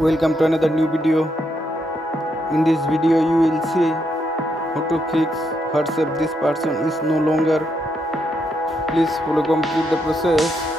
Welcome to another new video. In this video you will see how to fix WhatsApp this person is no longer. Please follow complete the process.